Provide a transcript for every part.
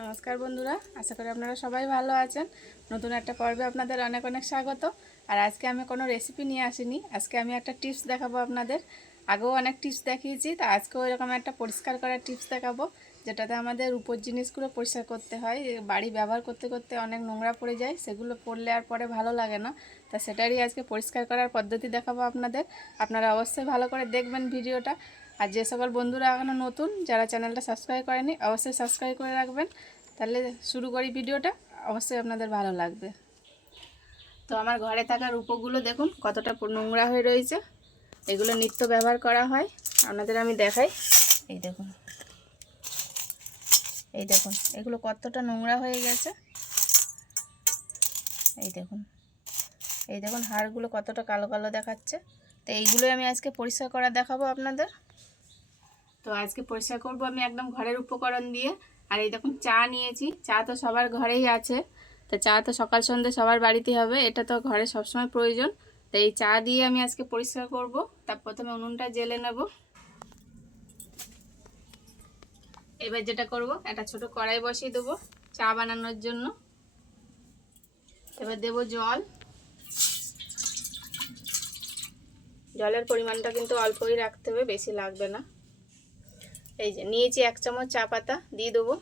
নমস্কার বন্ধুরা, আশা করি আপনারা সবাই ভালো আছেন। নতুন একটা পর্বে আপনাদের অনেক অনেক স্বাগত। আর আজকে আমি কোনো রেসিপি নিয়ে আসিনি, আজকে আমি একটা টিপস দেখাবো আপনাদের। আগেও অনেক টিপস দেখিয়েছি, তা আজকেও এরকম একটা পরিষ্কার করার টিপস দেখাবো, যেটাতে আমাদের উপর জিনিসগুলো পরিষ্কার করতে হয়। বাড়ি ব্যবহার করতে করতে অনেক নোংরা পড়ে যায়, সেগুলো পড়লে আর পরে ভালো লাগে না। তা সেটারই আজকে পরিষ্কার করার পদ্ধতি দেখাবো আপনাদের। আপনারা অবশ্যই ভালো করে দেখবেন ভিডিওটা। আর যে সকল বন্ধুরা এখনও নতুন, যারা চ্যানেলটা সাবস্ক্রাইব করেনি, অবশ্যই সাবস্ক্রাইব করে রাখবেন। তাহলে শুরু করি ভিডিওটা, অবশ্যই আপনাদের ভালো লাগবে। তো আমার ঘরে থাকা রূপোগুলো দেখুন কতটা নোংরা হয়ে রয়েছে। এগুলো নিত্য ব্যবহার করা হয়, আপনাদের আমি দেখাই। এই দেখুন, এই দেখুন এগুলো কতটা নোংরা হয়ে গেছে। এই দেখুন, এই দেখুন হাড়গুলো কতটা কালো কালো দেখাচ্ছে। তো এইগুলোই আমি আজকে পরিষ্কার করা দেখাবো আপনাদের। তো আজকে পরিষ্কার করব আমি একদম ঘরের উপকরণ দিয়ে। আর এই দেখুন চা নিয়েছি, চা তো সবার ঘরেই আছে। তো চা তো সকাল সন্ধ্যে সবার বাড়িতে হবে, এটা তো ঘরে সবসময় প্রয়োজন। তো এই চা দিয়ে আমি আজকে পরিষ্কার করব। তার প্রথমে উনুনটা জ্বেলে নেব। এবার যেটা করব, একটা ছোট কড়াই বসিয়ে দেবো চা বানানোর জন্য। এবার দেব জল। জলের পরিমাণটা কিন্তু অল্পই রাখতে হবে, বেশি লাগবে না। এই যে নিয়েছি 1 চামচ চা পাতা, দিয়ে দেবো।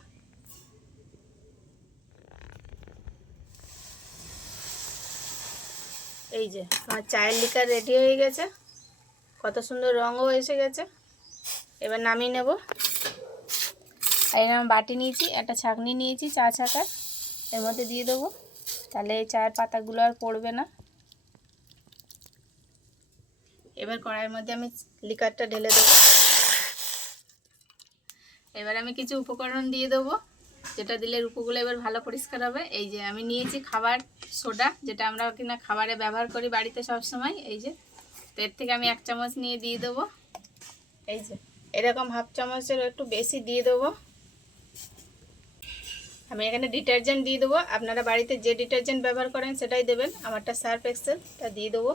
এই যে আমার চায়ের লিকার রেডি হয়ে গেছে, কত সুন্দর রঙও এসে গেছে। এবার নামিয়ে নেব। আর এরকম বাটি নিয়েছি, একটা ছাঁকনি নিয়েছি চা ছাঁকার, এর মধ্যে দিয়ে দেবো। তাহলে এই চায়ের পাতাগুলো আর পড়বে না। এবার কড়াইয়ের মধ্যে আমি লিকারটা ঢেলে দেবো। এবার আমি কিছু উপকরণ দিয়ে দেবো, যেটা দিলে রূপগুলো এবার ভালো পরিষ্কার হবে। এই যে আমি নিয়েছি খাবার সোডা, যেটা আমরা কিনা খাবারে ব্যবহার করি বাড়িতে সব সময়। এই যে তো এর থেকে আমি 1 চামচ নিয়ে দিয়ে দেবো। এই যে এরকম হাফ চামচের একটু বেশি দিয়ে দেবো। আমি এখানে ডিটারজেন্ট দিয়ে দেবো, আপনারা বাড়িতে যে ডিটারজেন্ট ব্যবহার করেন সেটাই দেবেন। আমারটা সার্ফ এক্সেলটা দিয়ে দেবো।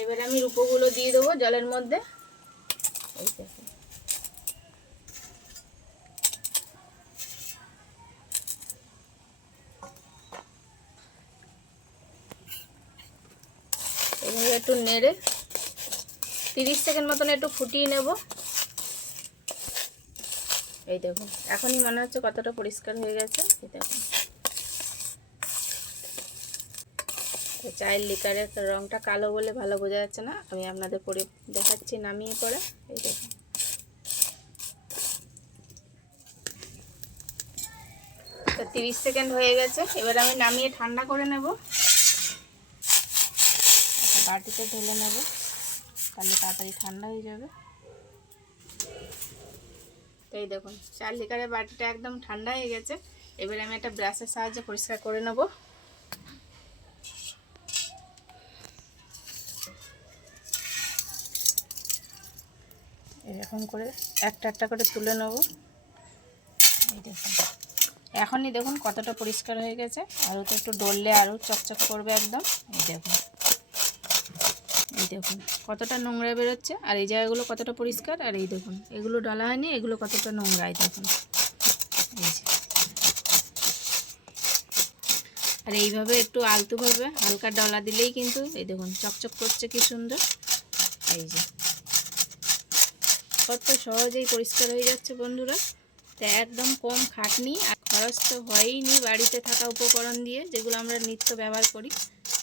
এবারে আমি রূপোগুলো দিয়ে দেবো জলের মধ্যে। এই দেখুন, এইভাবে একটু নেড়ে 30 সেকেন্ড মতন একটু ফুটিয়ে নেব। এই দেখুন এখনই মনে হচ্ছে কতটা পরিষ্কার হয়ে গেছে। এই দেখুন চায়ের লিকারের রঙটা কালো বলে ভালো বোঝা যাচ্ছে না, আমি আপনাদের পরে দেখাচ্ছি নামিয়ে পরে। এই দেখুন তো 30 সেকেন্ড হয়ে গেছে। এবার আমি নামিয়ে ঠান্ডা করে নেব, একটা বাটিতে ঢেলে নেব, তাহলে তাড়াতাড়ি ঠান্ডা হয়ে যাবে। তো এই দেখুন চায়ের লিকারের বাটিটা একদম ঠান্ডা হয়ে গেছে। এবার আমি একটা ব্রাশের সাহায্যে পরিষ্কার করে নেব। এরকম করে একটা একটা করে তুলে নেব। এই দেখুন এখনই দেখুন কতটা পরিষ্কার হয়ে গেছে, আরও তো একটু ডললে আরও চকচক করবে একদম। এই দেখুন, এই দেখুন কতটা নোংরা বেরোচ্ছে, আর এই জায়গাগুলো কতটা পরিষ্কার। আর এই দেখুন এগুলো ডলা হয়নি, এগুলো কতটা নোংরা। এই দেখুন, এই যে আর এইভাবে একটু আলতোভাবে হালকা ডলা দিলেই কিন্তু এই দেখুন চকচক করছে কি সুন্দর। এই যে কত সহজেই পরিষ্কার হয়ে যাচ্ছে বন্ধুরা। তো একদম কম খাটনি আর খরচ তো হয়ইনি বাড়িতে থাকা উপকরণ দিয়ে, যেগুলো আমরা নিত্য ব্যবহার করি।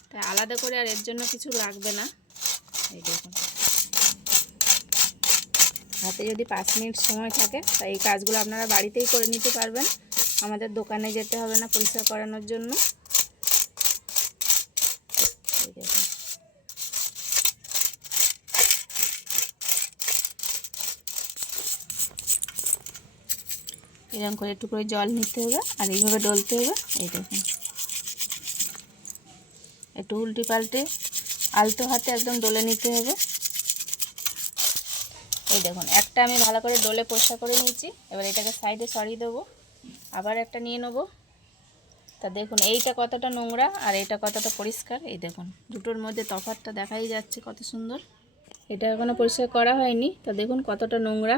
তাই আলাদা করে আর এর জন্য কিছু লাগবে না। এই দেখুন হাতে যদি 5 মিনিট সময় থাকে, তাই এই কাজগুলো আপনারা বাড়িতেই করে নিতে পারবেন, আমাদের দোকানে যেতে হবে না পরিষ্কার করানোর জন্য। এই দেখুন এরকম করে একটু করে জল নিতে হবে, আর এইভাবে ডলতে হবে। এই দেখুন একটু উল্টে পাল্টে আলতো হাতে একদম ডলে নিতে হবে। এই দেখুন একটা আমি ভালো করে ডলে পরিষ্কার করে নিয়েছি। এবার এটাকে সাইডে সরিয়ে দেবো, আবার একটা নিয়ে নেব। তা দেখুন এইটা কতটা নোংরা আর এটা কতটা পরিষ্কার। এই দেখুন দুটোর মধ্যে তফাৎটা দেখাই যাচ্ছে কত সুন্দর। এটা এখনও পরিষ্কার করা হয়নি, তা দেখুন কতটা নোংরা।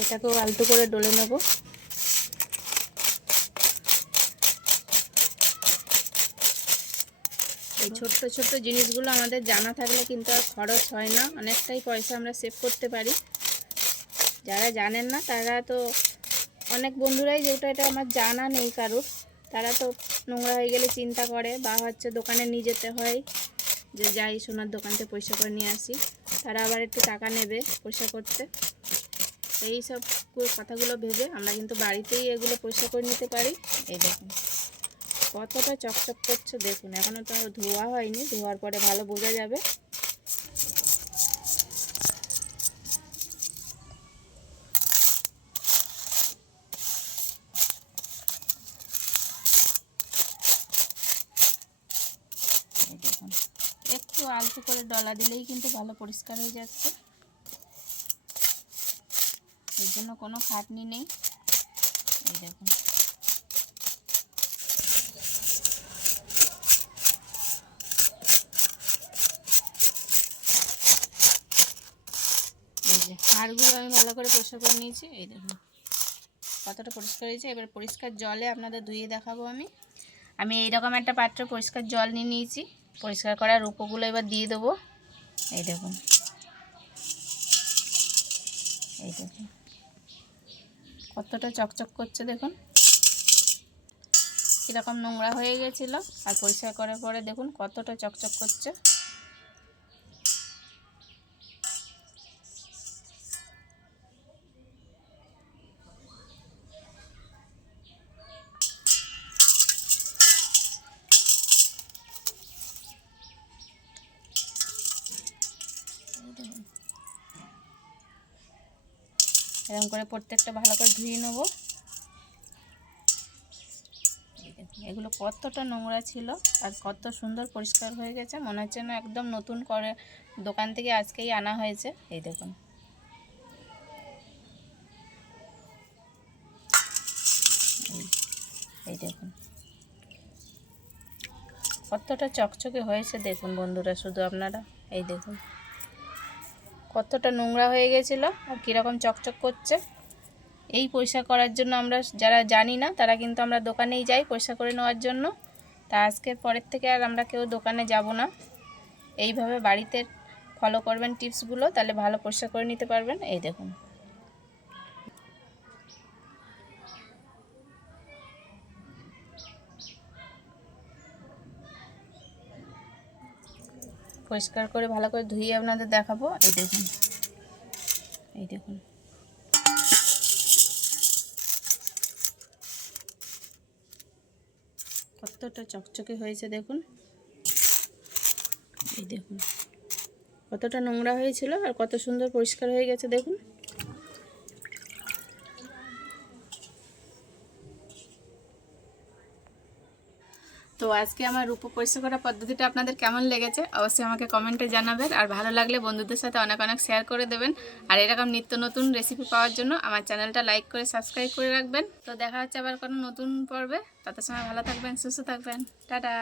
এটাকেও আলতো করে ডলে নেব। এই ছোট্ট ছোট্ট জিনিসগুলো আমাদের জানা থাকলে কিন্তু আর খরচ হয় না, অনেকটাই পয়সা আমরা সেভ করতে পারি। যারা জানেন না তারা তো, অনেক বন্ধুরাই, যেটা এটা আমার জানা নেই কারোর, তারা তো নোংরা হয়ে গেলে চিন্তা করে, বা হচ্ছে দোকানে নিয়ে যেতে হয়, যে যাই সোনার দোকান থেকে পয়সা করে নিয়ে আসি, তারা আবার একটু টাকা নেবে পয়সা করতে। এই সব কথাগুলো ভেবে আমরা কিন্তু বাড়িতেই এগুলো পয়সা করে নিতে পারি। এই দেখুন কতটা চকচক করছে, দেখুন এখনও তো ধোয়া হয়নি, ধোয়ার পরে ভালো বোঝা যাবে। দেখুন একটু আলতো করে ডলা দিলেই কিন্তু ভালো পরিষ্কার হয়ে যাচ্ছে, এর জন্য কোনো খাটনি নেই। এই দেখুন এই যে হাড়গুলো আমি ভালো করে পরিষ্কার করে নিয়েছি। এই দেখুন কতটা পরিষ্কার হয়েছে। এবার পরিষ্কার জলে আপনাদের ধুয়ে দেখাবো। আমি এইরকম একটা পাত্রে পরিষ্কার জল নিয়ে নিয়েছি, পরিষ্কার করার রূপগুলো এবার দিয়ে দেবো। এই দেখুন, এই দেখুন কতটা চকচক করছে, দেখুন কীরকম নোংরা হয়ে গেছিলো, আর পরিষ্কার করার পরে দেখুন কতটা চকচক করছে। এরকম করে প্রত্যেকটা ভালো করে ধুয়ে নেব। এগুলো কতটা নোংরা ছিল আর কত সুন্দর পরিষ্কার হয়ে গেছে, মনে হচ্ছে না একদম নতুন করে দোকান থেকে আজকেই আনা হয়েছে। এই দেখুন এই দেখুন কতটা চকচকে হয়েছে, দেখুন বন্ধুরা শুধু আপনারা এই দেখুন কতটা নোংরা হয়ে গেছিলো আর কীরকম চকচক করছে। এই পরিষ্কার করার জন্য আমরা যারা জানি না তারা কিন্তু আমরা দোকানেই যাই পরিষ্কার করে নেওয়ার জন্য। তা আজকের পরের থেকে আর আমরা কেউ দোকানে যাব না, এইভাবে বাড়িতে ফলো করবেন টিপসগুলো, তাহলে ভালো পরিষ্কার করে নিতে পারবেন। এই দেখুন পরিষ্কার করে ভালো করে ধুয়ে আপনাদের দেখাবো। এই দেখুন, এই দেখুন কতটা চকচকে হয়েছে, দেখুন এই দেখুন কতটা নোংরা হয়েছিল আর কত সুন্দর পরিষ্কার হয়ে গেছে, দেখুন। তো আজকে আমার রূপো পরিষ্কার করার পদ্ধতিটা আপনাদের কেমন লেগেছে অবশ্যই আমাকে কমেন্টে জানাবেন, আর ভালো লাগলে বন্ধুদের সাথে অনেক অনেক শেয়ার করে দেবেন। আর এরকম নিত্য নতুন রেসিপি পাওয়ার জন্য আমার চ্যানেলটা লাইক করে সাবস্ক্রাইব করে রাখবেন। তো দেখা হচ্ছে আবার কোনো নতুন পর্বে, তত সময় ভালো থাকবেন, সুস্থ থাকবেন, টাটা।